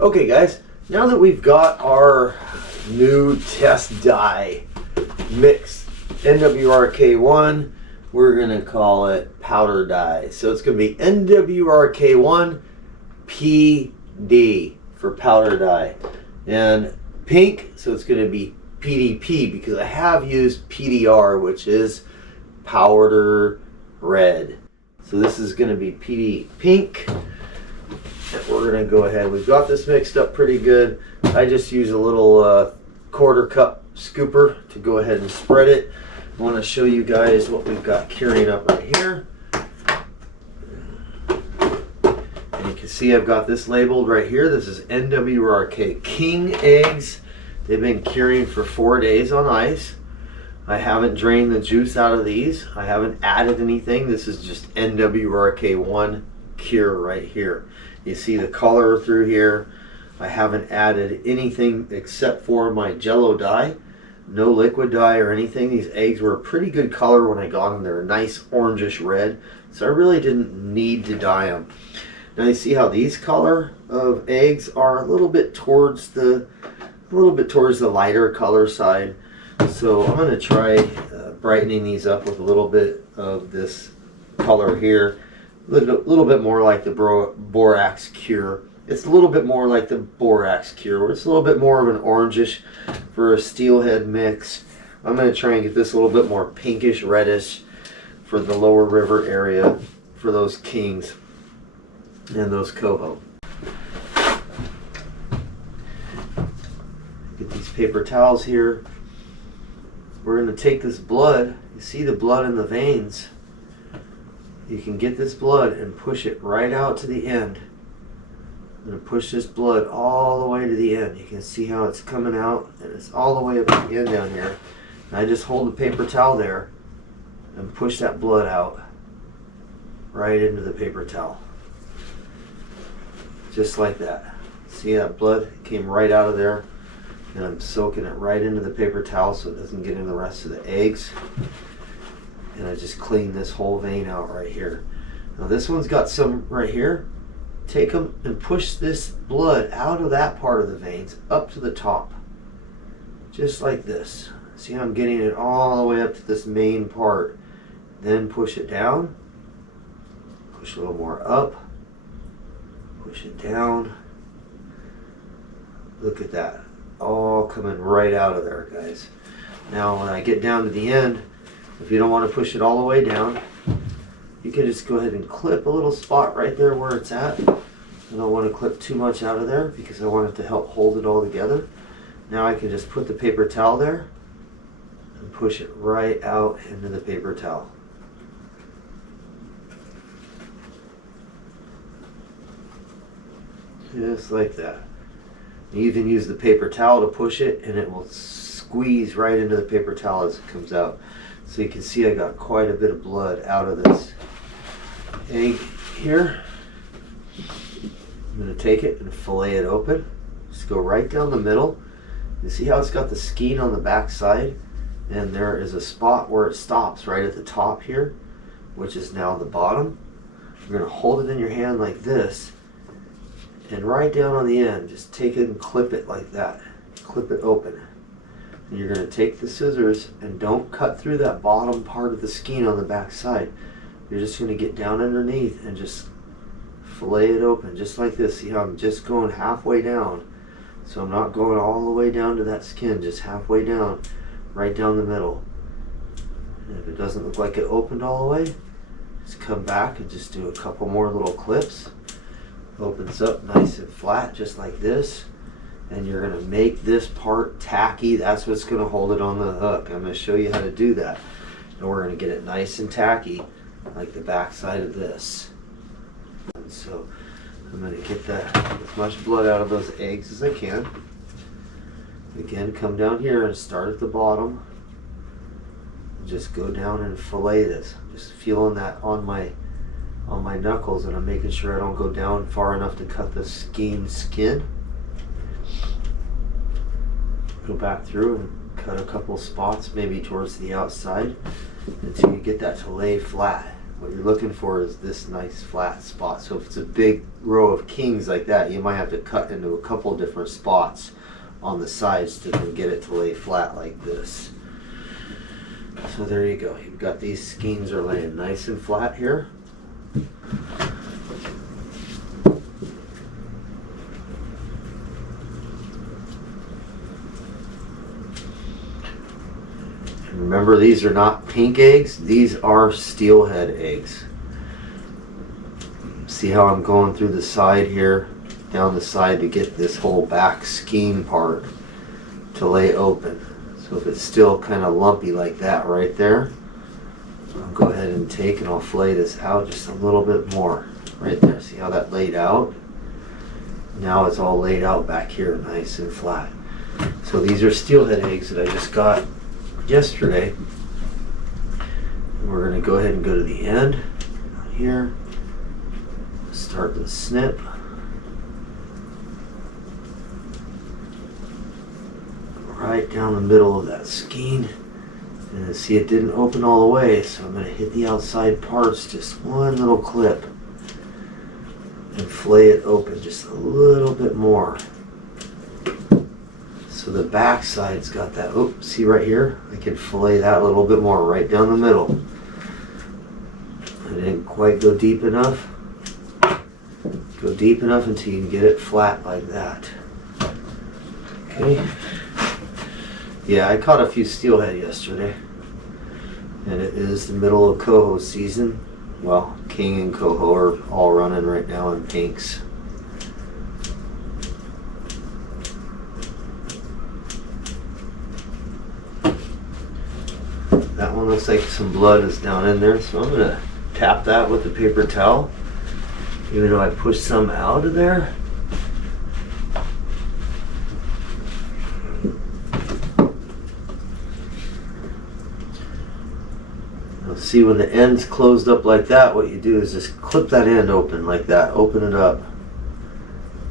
Okay guys, now that we've got our new test dye mix, NWRK1, we're gonna call it powder dye. So it's gonna be NWRK1 PD for powder dye. And pink, so it's gonna be PDP because I have used PDR, which is powder red. So this is gonna be PD pink. And we're going to go ahead. We've got this mixed up pretty good. I just use a little quarter cup scooper to go ahead and spread it. I want to show you guys what we've got curing up right here. And you can see I've got this labeled right here. This is NWRK King eggs. They've been curing for 4 days on ice. I haven't drained the juice out of these. I haven't added anything. This is just NWRK1 cure right here. You see the color through here. I haven't added anything except for my jello dye. No liquid dye or anything. These eggs were a pretty good color when I got them. They're a nice orangish red. So I really didn't need to dye them. Now you see how these color of eggs are a little bit towards the lighter color side. So I'm going to try brightening these up with a little bit of this color here. A little bit more like the borax cure. It's a little bit more like the borax cure. It's a little bit more of an orangish for a steelhead mix. I'm going to try and get this a little bit more pinkish reddish for the lower river area for those kings and those coho. Get these paper towels here. We're going to take this blood. You see the blood in the veins. You can get this blood and push it right out to the end. I'm going to push this blood all the way to the end. You can see how it's coming out, and it's all the way up to the end down here. And I just hold the paper towel there and push that blood out right into the paper towel. Just like that. See that blood came right out of there, and I'm soaking it right into the paper towel so it doesn't get in the rest of the eggs. And I just clean this whole vein out right here. Now this one's got some right here. Take them and push this blood out of that part of the veins up to the top. Just like this. See how I'm getting it all the way up to this main part. Then push it down. Push a little more up. Push it down. Look at that. All coming right out of there, guys. Now when I get down to the end, if you don't want to push it all the way down, you can just go ahead and clip a little spot right there where it's at. I don't want to clip too much out of there because I want it to help hold it all together. Now I can just put the paper towel there and push it right out into the paper towel. Just like that. You even use the paper towel to push it and it will squeeze right into the paper towel as it comes out. So you can see I got quite a bit of blood out of this egg here. I'm going to take it and fillet it open. Just go right down the middle. You see how it's got the skein on the back side? And there is a spot where it stops right at the top here, which is now the bottom. You're going to hold it in your hand like this, and right down on the end, just take it and clip it like that. Clip it open. And you're going to take the scissors and don't cut through that bottom part of the skein on the back side. You're just going to get down underneath and just fillet it open just like this. See how I'm just going halfway down. So I'm not going all the way down to that skin, just halfway down, right down the middle. And if it doesn't look like it opened all the way, just come back and just do a couple more little clips. Opens up nice and flat just like this. And you're going to make this part tacky. That's what's going to hold it on the hook. I'm going to show you how to do that. And we're going to get it nice and tacky like the back side of this. And so I'm going to get that as much blood out of those eggs as I can. Again, come down here and start at the bottom. Just go down and fillet this. Just feeling that on my knuckles, and I'm making sure I don't go down far enough to cut the skin. Go back through and cut a couple spots maybe towards the outside until you get that to lay flat what you're looking for is this nice flat spot. So if it's a big row of kings like that, you might have to cut into a couple different spots on the sides to get it to lay flat like this. So there you go. You've got these skeins are laying nice and flat here. And remember, these are not pink eggs. These are steelhead eggs. See how I'm going through the side here, down the side to get this whole back skein part to lay open. So if it's still kind of lumpy like that right there, I'll go ahead and take and I'll fillet this out just a little bit more right there. See how that laid out? Now it's all laid out back here nice and flat. So these are steelhead eggs that I just got yesterday. And we're going to go ahead and go to the end here. Start the snip. Right down the middle of that skein. And see, it didn't open all the way, so I'm going to hit the outside parts, just one little clip, and fillet it open just a little bit more. So the back side's got that, oh, see right here? I can fillet that a little bit more right down the middle. I didn't quite go deep enough. Go deep enough until you can get it flat like that. Okay. Yeah, I caught a few steelhead yesterday, and it is the middle of coho season. Well, king and coho are all running right now in pinks. That one looks like some blood is down in there, so I'm going to tap that with the paper towel, even though I pushed some out of there. See, when the end's closed up like that, what you do is just clip that end open like that, open it up,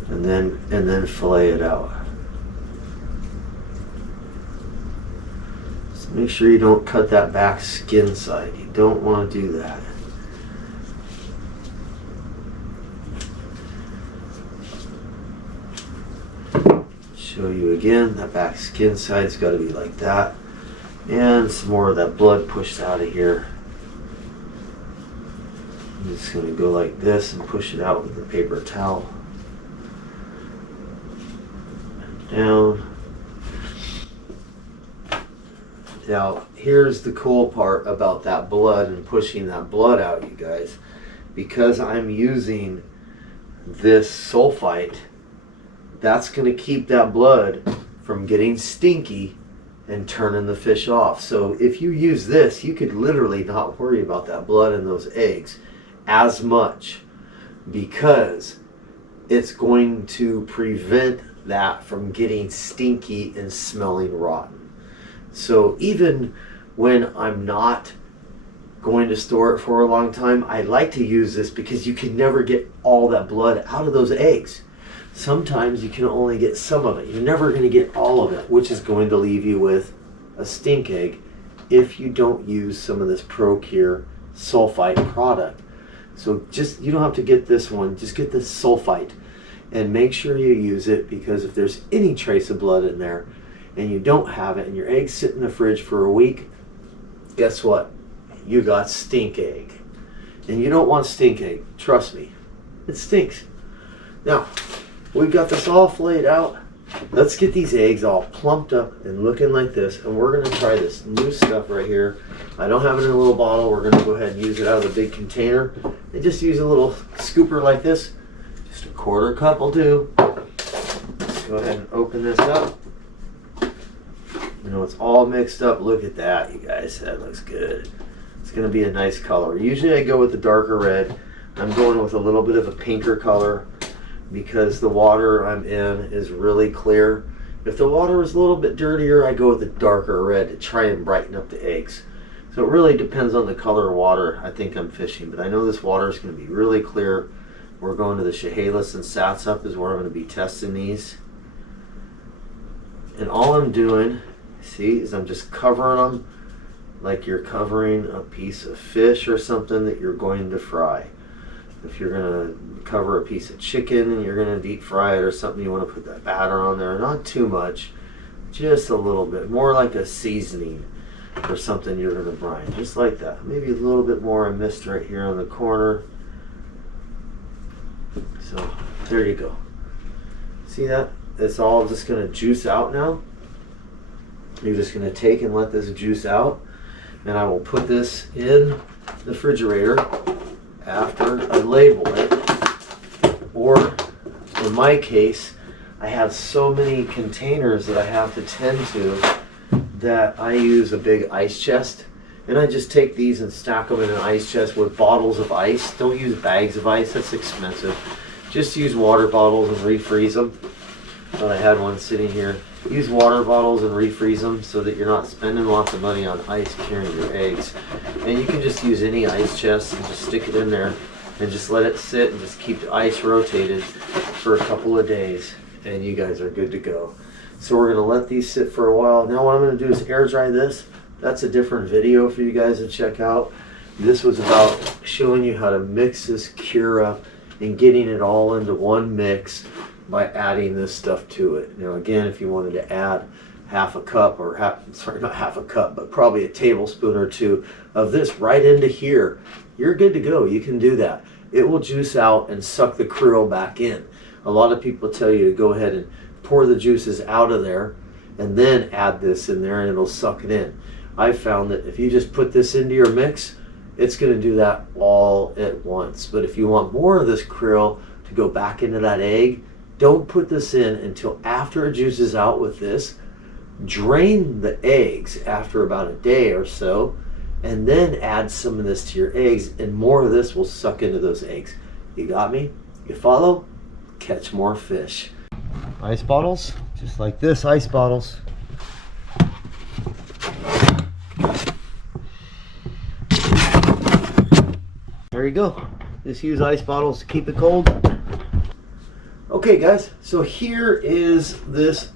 and then fillet it out. Just make sure you don't cut that back skin side. You don't want to do that. Show you again, that back skin side's got to be like that, and some more of that blood pushed out of here. I'm just going to go like this and push it out with the paper towel. Down. Now, here's the cool part about that blood and pushing that blood out, you guys. Because I'm using this sulfite, that's going to keep that blood from getting stinky and turning the fish off. So if you use this, you could literally not worry about that blood in those eggs as much, because it's going to prevent that from getting stinky and smelling rotten. So even when I'm not going to store it for a long time, I like to use this because you can never get all that blood out of those eggs. Sometimes you can only get some of it. You're never going to get all of it, which is going to leave you with a stink egg if you don't use some of this ProCure sulfite product. So just, you don't have to get this one, just get this sulfite and make sure you use it, because if there's any trace of blood in there and you don't have it and your eggs sit in the fridge for a week, guess what? You got stink egg. And you don't want stink egg, trust me, it stinks. Now, we've got this all filleted out. Let's get these eggs all plumped up and looking like this, and we're going to try this new stuff right here. I don't have it in a little bottle. We're going to go ahead and use it out of the big container and just use a little scooper like this. Just a quarter cup will do. Let's go ahead and open this up. You know, it's all mixed up. Look at that, you guys. That looks good. It's going to be a nice color. Usually I go with the darker red. I'm going with a little bit of a pinker color, because the water I'm in is really clear. If the water is a little bit dirtier, I go with the darker red to try and brighten up the eggs. So it really depends on the color of water I think I'm fishing, but I know this water is going to be really clear. We're going to the Chehalis and Satsup is where I'm going to be testing these. And all I'm doing, see, is I'm just covering them like you're covering a piece of fish or something that you're going to fry. If you're going to cover a piece of chicken and you're going to deep fry it or something, you want to put that batter on there. Not too much, just a little bit. More like a seasoning for something you're going to brine. Just like that. Maybe a little bit more. I missed right here on the corner. So there you go. See that? It's all just going to juice out now. You're just going to take and let this juice out. And I will put this in the refrigerator after I label it. Or in my case, I have so many containers that I have to tend to that I use a big ice chest. And I just take these and stack them in an ice chest with bottles of ice. Don't use bags of ice, that's expensive. Just use water bottles and refreeze them. But I had one sitting here. Use water bottles and refreeze them so that you're not spending lots of money on ice curing your eggs. And you can just use any ice chest and just stick it in there and just let it sit and just keep the ice rotated for a couple of days and you guys are good to go. So we're going to let these sit for a while. Now what I'm going to do is air dry this. That's a different video for you guys to check out. This was about showing you how to mix this cure up and getting it all into one mix by adding this stuff to it. Now again, if you wanted to add half a cup or not half a cup, but probably a tablespoon or two of this right into here, you're good to go. You can do that. It will juice out and suck the krill back in. A lot of people tell you to go ahead and pour the juices out of there and then add this in there and it'll suck it in. I found that if you just put this into your mix, it's going to do that all at once. But if you want more of this krill to go back into that egg, don't put this in until after it juices out with this. Drain the eggs after about a day or so, and then add some of this to your eggs, and more of this will suck into those eggs. You got me? You follow? Catch more fish. Ice bottles, just like this, ice bottles. There you go. Just use ice bottles to keep it cold. Okay guys, so here is this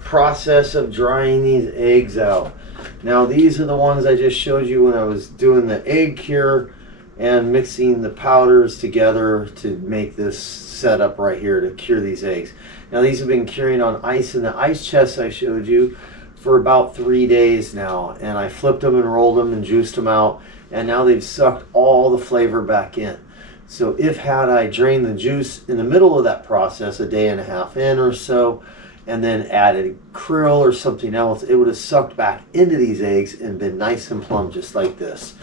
process of drying these eggs out. Now these are the ones I just showed you when I was doing the egg cure and mixing the powders together to make this setup right here to cure these eggs. Now these have been curing on ice in the ice chest I showed you for about 3 days now, and I flipped them and rolled them and juiced them out, and now they've sucked all the flavor back in. So if had I drained the juice in the middle of that process, a day and a half in or so, and then added krill or something else, it would have sucked back into these eggs and been nice and plump just like this.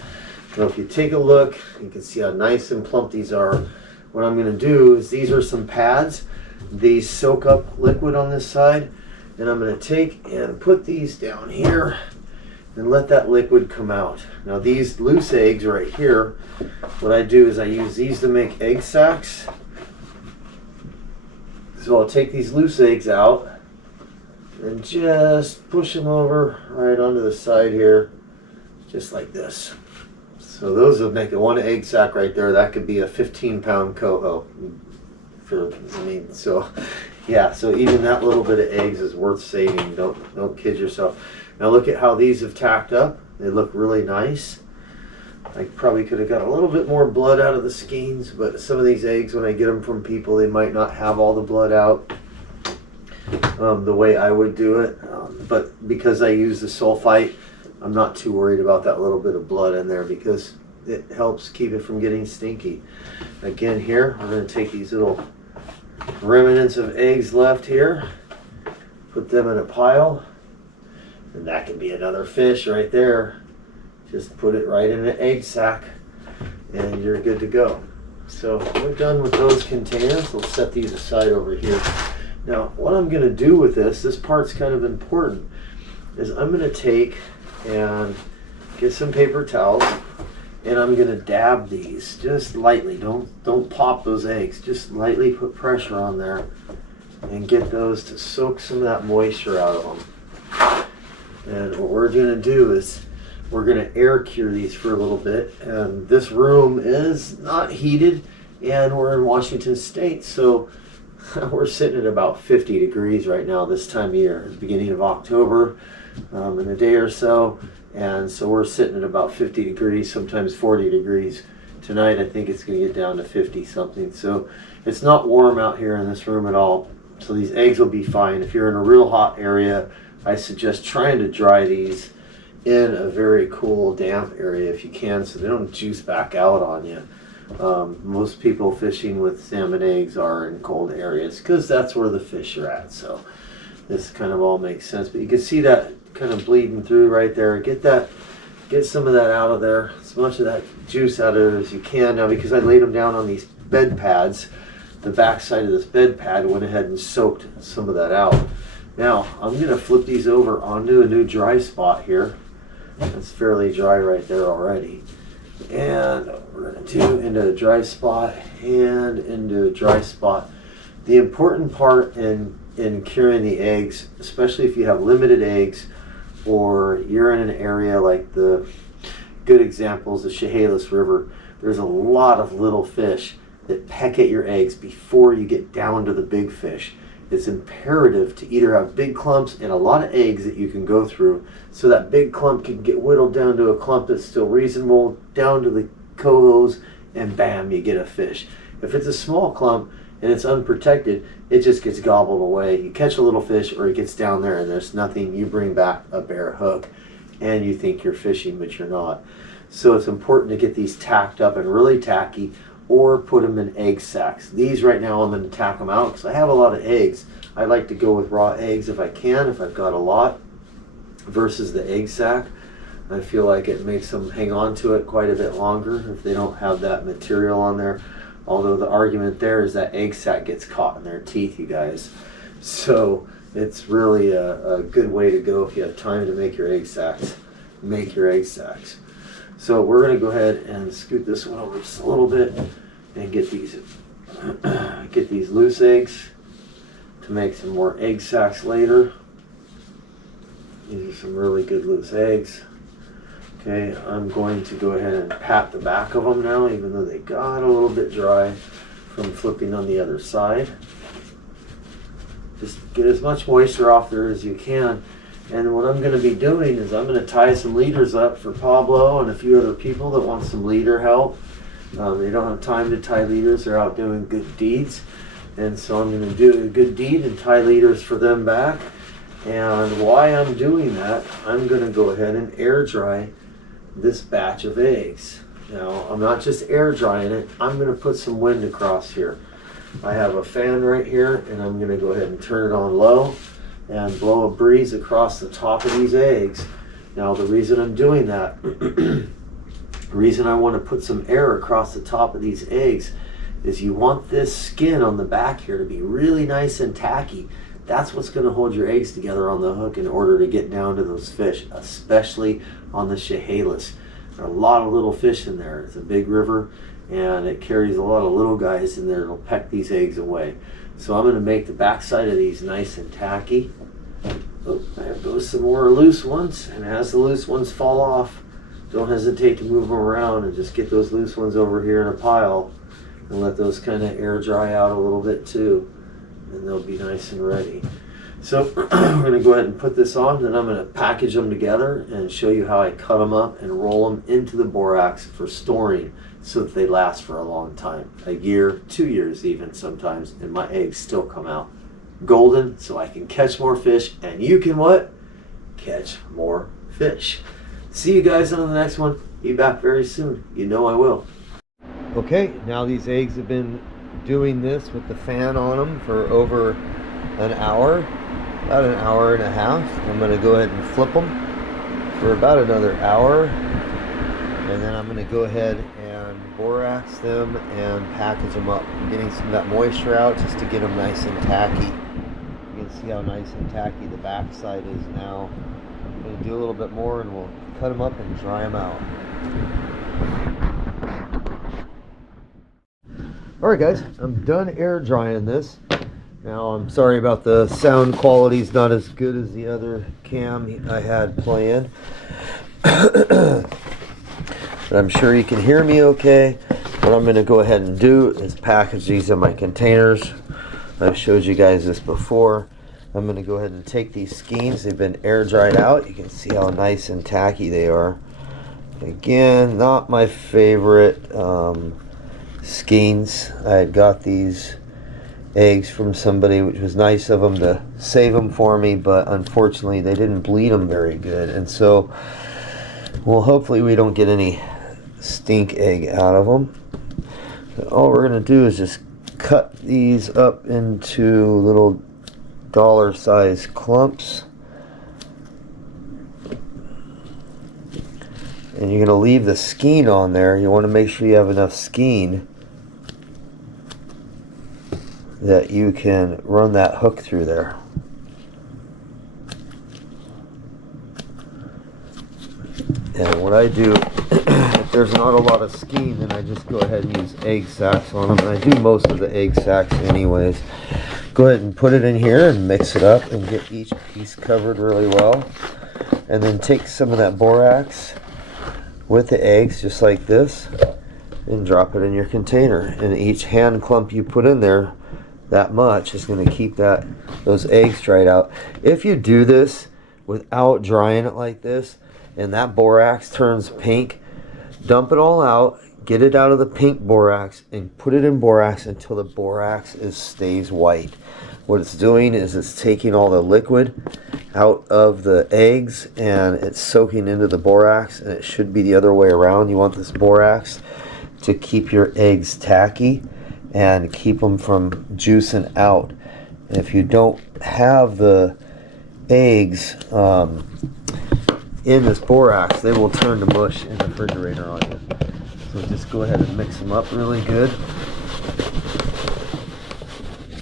So if you take a look, you can see how nice and plump these are. What I'm going to do is, these are some pads. These soak up liquid on this side, and I'm going to take and put these down here and let that liquid come out. Now these loose eggs right here, what I do is I use these to make egg sacs. So I'll take these loose eggs out and just push them over right onto the side here, just like this. So those will make one egg sac right there. That could be a 15-pound coho. So yeah, so even that little bit of eggs is worth saving. Don't kid yourself. Now look at how these have tacked up. They look really nice. I probably could have got a little bit more blood out of the skeins, but some of these eggs, when I get them from people, they might not have all the blood out the way I would do it. But because I use the sulfite, I'm not too worried about that little bit of blood in there because it helps keep it from getting stinky. Again here, I'm going to take these little remnants of eggs left here, put them in a pile, and that can be another fish right there. Just put it right in an egg sac and you're good to go. So we're done with those containers. We'll set these aside over here. Now what I'm going to do with this part's kind of important, is I'm going to take and get some paper towels and I'm going to dab these just lightly. Don't pop those eggs. Just lightly put pressure on there and get those to soak some of that moisture out of them. And what we're going to do is we're going to air cure these for a little bit. And this room is not heated, and we're in Washington State, so we're sitting at about 50 degrees right now this time of year. It's the beginning of October. In a day or so, And so we're sitting at about 50 degrees, sometimes 40 degrees. Tonight I think it's going to get down to 50 something. So it's not warm out here in this room at all. So these eggs will be fine. If you're in a real hot area, I suggest trying to dry these in a very cool, damp area if you can, so they don't juice back out on you. Most people fishing with salmon eggs are in cold areas because that's where the fish are at. So this kind of all makes sense. But you can see that kind of bleeding through right there. Get some of that out of there, as much of that juice out of it as you can. Now, because I laid them down on these bed pads, the back side of this bed pad went ahead and soaked some of that out. Now I'm going to flip these over onto a new dry spot here. It's fairly dry right there already. And we're going to do into a dry spot and into a dry spot. The important part in curing the eggs, especially if you have limited eggs or you're in an area like the good examples, the Chehalis River, there's a lot of little fish that peck at your eggs before you get down to the big fish. It's imperative to either have big clumps and a lot of eggs that you can go through, so that big clump can get whittled down to a clump that's still reasonable, down to the cohos, and bam, you get a fish. If it's a small clump and it's unprotected, it just gets gobbled away. You catch a little fish or it gets down there and there's nothing, you bring back a bare hook and you think you're fishing, but you're not. So it's important to get these tacked up and really tacky, or put them in egg sacks. These right now I'm going to tack them out because I have a lot of eggs. I like to go with raw eggs if I can, if I've got a lot, versus the egg sack. I feel like it makes them hang on to it quite a bit longer if they don't have that material on there. Although the argument there is that egg sac gets caught in their teeth, you guys. So it's really a good way to go if you have time to make your egg sacks. Make your egg sacks. So we're going to go ahead and scoot this one over just a little bit and get these loose eggs to make some more egg sacks later. These are some really good loose eggs. Okay, I'm going to go ahead and pat the back of them now, even though they got a little bit dry from flipping on the other side. Just get as much moisture off there as you can. And what I'm going to be doing is I'm going to tie some leaders up for Pablo and a few other people that want some leader help. They don't have time to tie leaders. They're out doing good deeds. And so I'm going to do a good deed and tie leaders for them back. And while I'm doing that, I'm going to go ahead and air dry this batch of eggs. Now, I'm not just air drying it. I'm going to put some wind across here. I have a fan right here, and I'm going to go ahead and turn it on low and blow a breeze across the top of these eggs. Now, the reason I'm doing that, the reason I want to put some air across the top of these eggs is you want this skin on the back here to be really nice and tacky. That's what's going to hold your eggs together on the hook in order to get down to those fish, especially on the Chehalis. There are a lot of little fish in there. It's a big river, and it carries a lot of little guys in there that'll peck these eggs away. So I'm going to make the backside of these nice and tacky. Oh, there goes some more loose ones, and as the loose ones fall off, don't hesitate to move them around and just get those loose ones over here in a pile and let those kind of air dry out a little bit too, and they'll be nice and ready. So we're going to go ahead and put this on, then I'm going to package them together and show you how I cut them up and roll them into the borax for storing so that they last for a long time, a year, 2 years even sometimes, and my eggs still come out golden so I can catch more fish, and you can what? Catch more fish. See you guys on the next one. Be back very soon. You know I will. Okay, now these eggs have been doing this with the fan on them for over an hour, about an hour and a half. I'm going to go ahead and flip them for about another hour, and then I'm going to go ahead and borax them and package them up. I'm getting some of that moisture out just to get them nice and tacky. You can see how nice and tacky the back side is now. I'm going to do a little bit more and we'll cut them up and dry them out. Alright guys, I'm done air drying this. Now I'm sorry about the sound quality, is not as good as the other cam I had playing. But I'm sure you can hear me okay. What I'm going to go ahead and do is package these in my containers. I've showed you guys this before. I'm going to go ahead and take these skeins. They've been air dried out. You can see how nice and tacky they are. Again, not my favorite skeins. I had got these eggs from somebody, which was nice of them to save them for me, but unfortunately they didn't bleed them very good, and so, well, hopefully we don't get any stink egg out of them. So all we're going to do is just cut these up into little dollar-sized clumps, and you're going to leave the skein on there. You want to make sure you have enough skein that you can run that hook through there. And what I do, if there's not a lot of skein, then I just go ahead and use egg sacks on them. And I do most of the egg sacks anyways. Go ahead and put it in here and mix it up and get each piece covered really well. And then take some of that borax with the eggs, just like this, and drop it in your container. And each hand clump you put in there, that much, is going to keep those eggs dried out. If you do this without drying it like this, and that borax turns pink, dump it all out, get it out of the pink borax, and put it in borax until the borax stays white. What it's doing is it's taking all the liquid out of the eggs and it's soaking into the borax, and it should be the other way around. You want this borax to keep your eggs tacky and keep them from juicing out. And if you don't have the eggs in this borax, they will turn to mush in the refrigerator on you. So just go ahead and mix them up really good.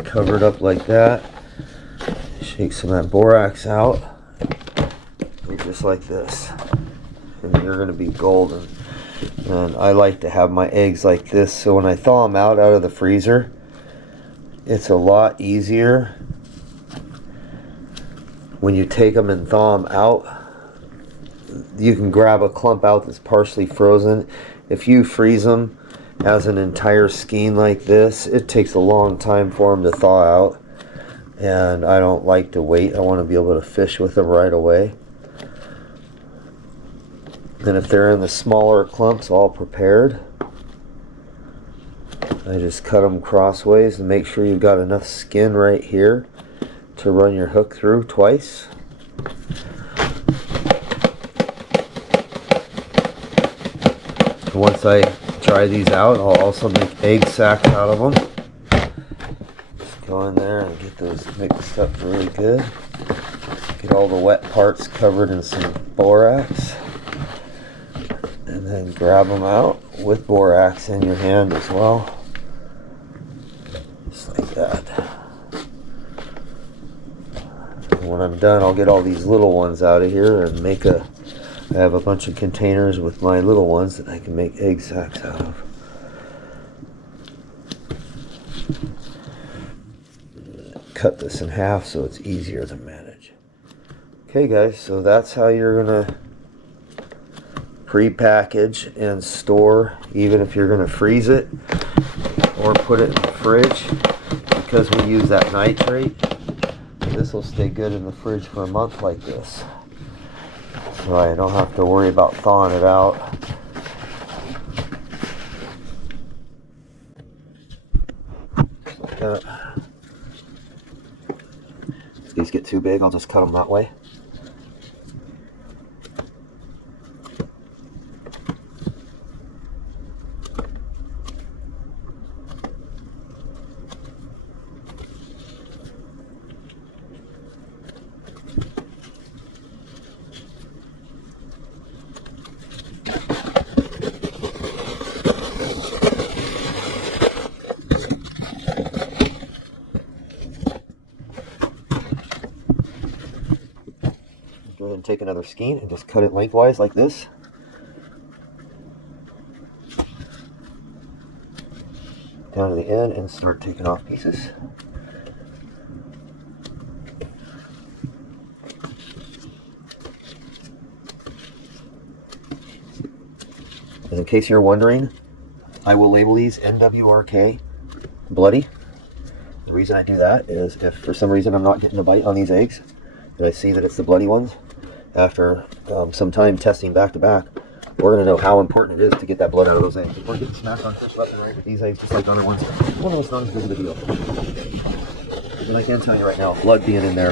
Cover it up like that. Shake some of that borax out. And just like this. And you're going to be golden. And I like to have my eggs like this, so when I thaw them out of the freezer, it's a lot easier when you take them and thaw them out. You can grab a clump out that's partially frozen. If you freeze them as an entire skein like this, it takes a long time for them to thaw out, and I don't like to wait. I want to be able to fish with them right away. And if they're in the smaller clumps all prepared, I just cut them crossways and make sure you've got enough skin right here to run your hook through twice. Once I dry these out, I'll also make egg sacks out of them. Just go in there and get those mixed up really good. Get all the wet parts covered in some borax. And then grab them out with borax in your hand as well. Just like that. And when I'm done, I'll get all these little ones out of here and I have a bunch of containers with my little ones that I can make egg sacks out of. Cut this in half so it's easier to manage. Okay guys, so that's how you're going to pre-package and store, even if you're going to freeze it or put it in the fridge. Because we use that nitrate, this will stay good in the fridge for a month like this. So I don't have to worry about thawing it out. Just like that. If these get too big, I'll just cut them that way. Go ahead and take another skein and just cut it lengthwise like this. Down to the end and start taking off pieces. And in case you're wondering, I will label these NWRK, bloody. The reason I do that is if for some reason I'm not getting a bite on these eggs, and I see that it's the bloody ones, after some time testing back to back, we're going to know how important it is to get that blood out of those eggs. If we're getting smacked on fish left and right with these eggs just like other ones, one of us not as big of a deal. But I can tell you right now, blood being in there,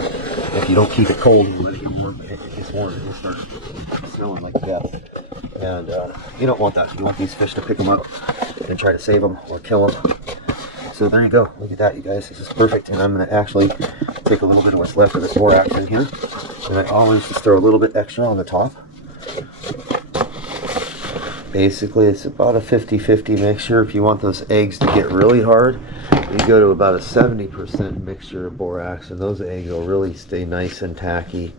if you don't keep it cold and let it get warm, it gets warm, it'll start smelling like death. And you don't want that. You want these fish to pick them up and try to save them or kill them. So there you go. Look at that, you guys. This is perfect. And I'm going to actually take a little bit of what's left of this borax in here. And I always just throw a little bit extra on the top. Basically, it's about a 50-50 mixture. If you want those eggs to get really hard, you go to about a 70% mixture of borax, and those eggs will really stay nice and tacky.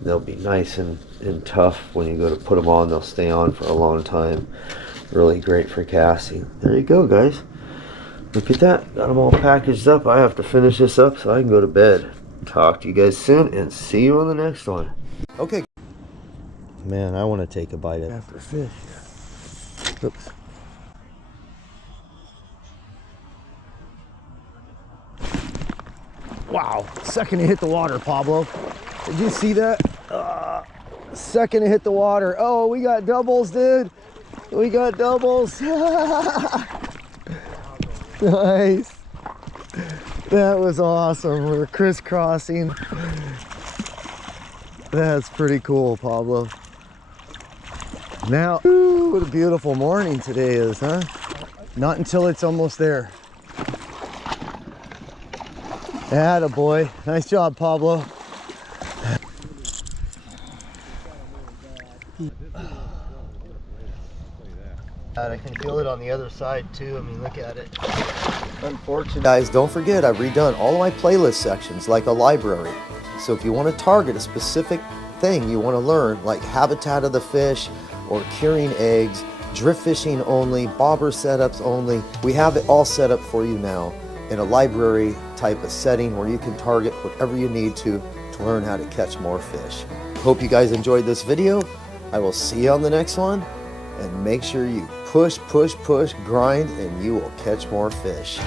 They'll be nice and tough when you go to put them on. They'll stay on for a long time. Really great for casting. There you go, guys. Look at that. Got them all packaged up. I have to finish this up so I can go to bed. Talk to you guys soon, and see you on the next one. Okay. Man, I want to take a bite after fish. Oops. Wow, second to hit the water, Pablo. Did you see that? Second to hit the water. Oh, we got doubles, dude. We got doubles. Nice. That was awesome. We're crisscrossing. That's pretty cool, Pablo. Now, ooh, what a beautiful morning today is, huh? Not until it's almost there. Atta boy. Nice job, Pablo. I can feel it on the other side too. I mean, look at it. Unfortunately, guys, don't forget I've redone all of my playlist sections like a library. So if you want to target a specific thing you want to learn, like habitat of the fish or curing eggs, drift fishing only, bobber setups only, we have it all set up for you now in a library type of setting where you can target whatever you need to learn how to catch more fish. Hope you guys enjoyed this video. I will see you on the next one, and make sure you push, grind, and you will catch more fish.